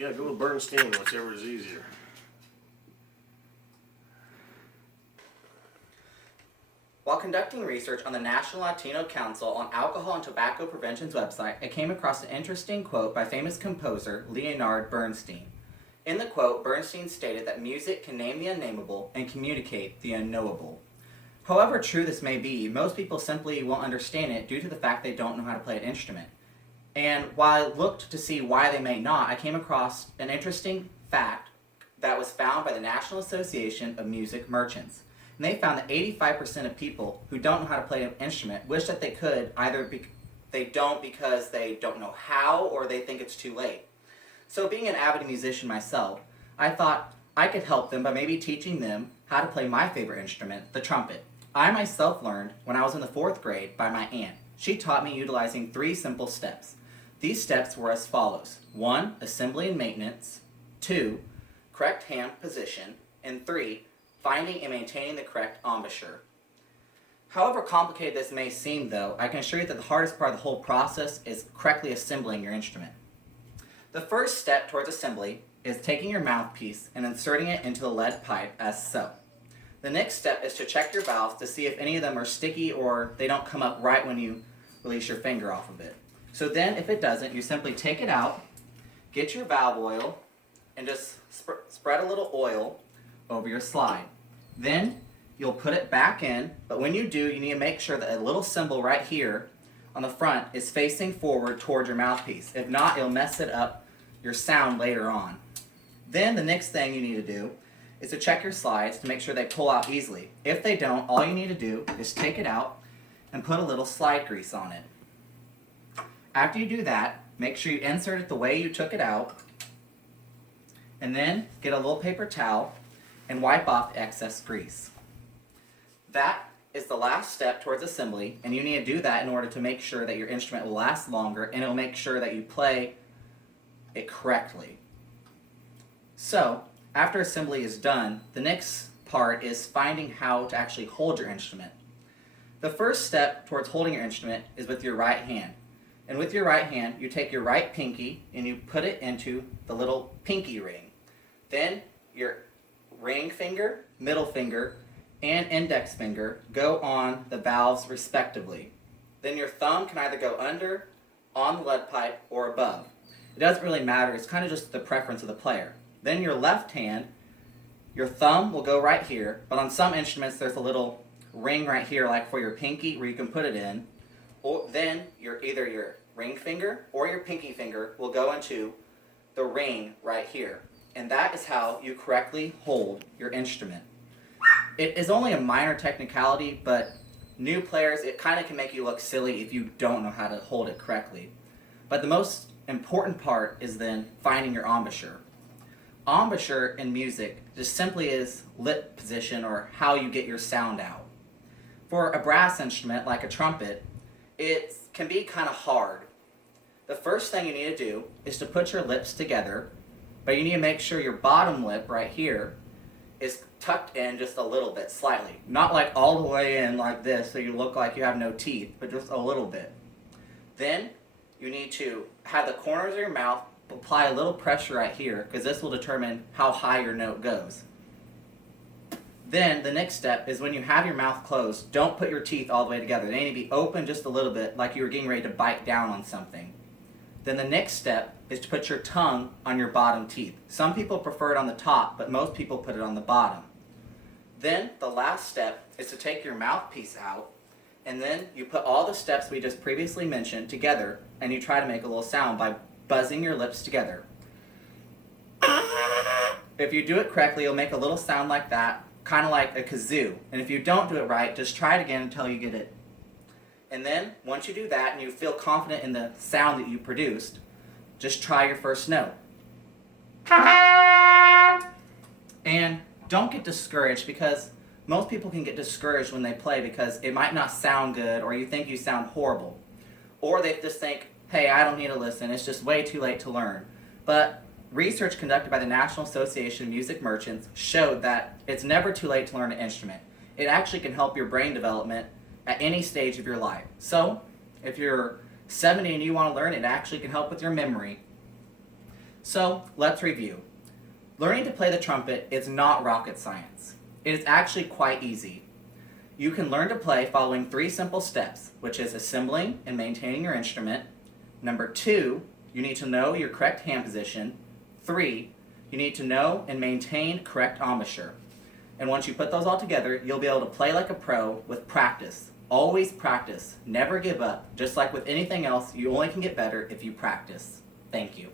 Yeah, go with Bernstein, whichever is easier. While conducting research on the National Latino Council on Alcohol and Tobacco Prevention's website, I came across an interesting quote by famous composer Leonard Bernstein. In the quote, Bernstein stated that music can name the unnameable and communicate the unknowable. However true this may be, most people simply won't understand it due to the fact they don't know how to play an instrument. And while I looked to see why they may not, I came across an interesting fact that was found by the National Association of Music Merchants. And they found that 85% of people who don't know how to play an instrument wish that they could, either they don't because they don't know how or they think it's too late. So being an avid musician myself, I thought I could help them by maybe teaching them how to play my favorite instrument, the trumpet. I myself learned when I was in the 4th grade by my aunt. She taught me utilizing 3 simple steps. These steps were as follows. 1, assembly and maintenance. 2, correct hand position. And 3, finding and maintaining the correct embouchure. However complicated this may seem though, I can assure you that the hardest part of the whole process is correctly assembling your instrument. The first step towards assembly is taking your mouthpiece and inserting it into the lead pipe as so. The next step is to check your valves to see if any of them are sticky or they don't come up right when you release your finger off of it. So then if it doesn't, you simply take it out, get your valve oil, and just spread a little oil over your slide. Then you'll put it back in, but when you do, you need to make sure that a little symbol right here on the front is facing forward towards your mouthpiece. If not, it'll mess it up your sound later on. Then the next thing you need to do is to check your slides to make sure they pull out easily. If they don't, all you need to do is take it out and put a little slide grease on it. After you do that, make sure you insert it the way you took it out, and then get a little paper towel and wipe off the excess grease. That is the last step towards assembly, and you need to do that in order to make sure that your instrument will last longer and it'll make sure that you play it correctly. So, after assembly is done, the next part is finding how to actually hold your instrument. The first step towards holding your instrument is with your right hand. And with your right hand, you take your right pinky and you put it into the little pinky ring. Then your ring finger, middle finger, and index finger go on the valves respectively. Then your thumb can either go under, on the lead pipe, or above. It doesn't really matter, it's kind of just the preference of the player. Then your left hand, your thumb will go right here, but on some instruments there's a little ring right here like for your pinky where you can put it in. Or then either your ring finger or your pinky finger will go into the ring right here. And that is how you correctly hold your instrument. It is only a minor technicality, but new players, it kind of can make you look silly if you don't know how to hold it correctly. But the most important part is then finding your embouchure. Embouchure in music just simply is lip position or how you get your sound out. For a brass instrument like a trumpet, it can be kind of hard. The first thing you need to do is to put your lips together, but you need to make sure your bottom lip right here is tucked in just a little bit, slightly. Not like all the way in like this so you look like you have no teeth, but just a little bit. Then you need to have the corners of your mouth apply a little pressure right here because this will determine how high your note goes. Then the next step is when you have your mouth closed, don't put your teeth all the way together. They need to be open just a little bit like you were getting ready to bite down on something. Then the next step is to put your tongue on your bottom teeth. Some people prefer it on the top, but most people put it on the bottom. Then the last step is to take your mouthpiece out, and then you put all the steps we just previously mentioned together, and you try to make a little sound by buzzing your lips together. If you do it correctly, you'll make a little sound like that, kind of like a kazoo. And if you don't do it right, just try it again until you get it. And then, once you do that and you feel confident in the sound that you produced, just try your first note. And don't get discouraged because most people can get discouraged when they play because it might not sound good or you think you sound horrible. Or they just think, hey, I don't need to listen, it's just way too late to learn. But research conducted by the National Association of Music Merchants showed that it's never too late to learn an instrument. It actually can help your brain development at any stage of your life. So, if you're 70 and you want to learn, it actually can help with your memory. So, let's review. Learning to play the trumpet is not rocket science. It is actually quite easy. You can learn to play following 3 simple steps, which is assembling and maintaining your instrument. Number 2, you need to know your correct hand position. 3, you need to know and maintain correct embouchure. And once you put those all together, you'll be able to play like a pro with practice. Always practice. Never give up. Just like with anything else, you only can get better if you practice. Thank you.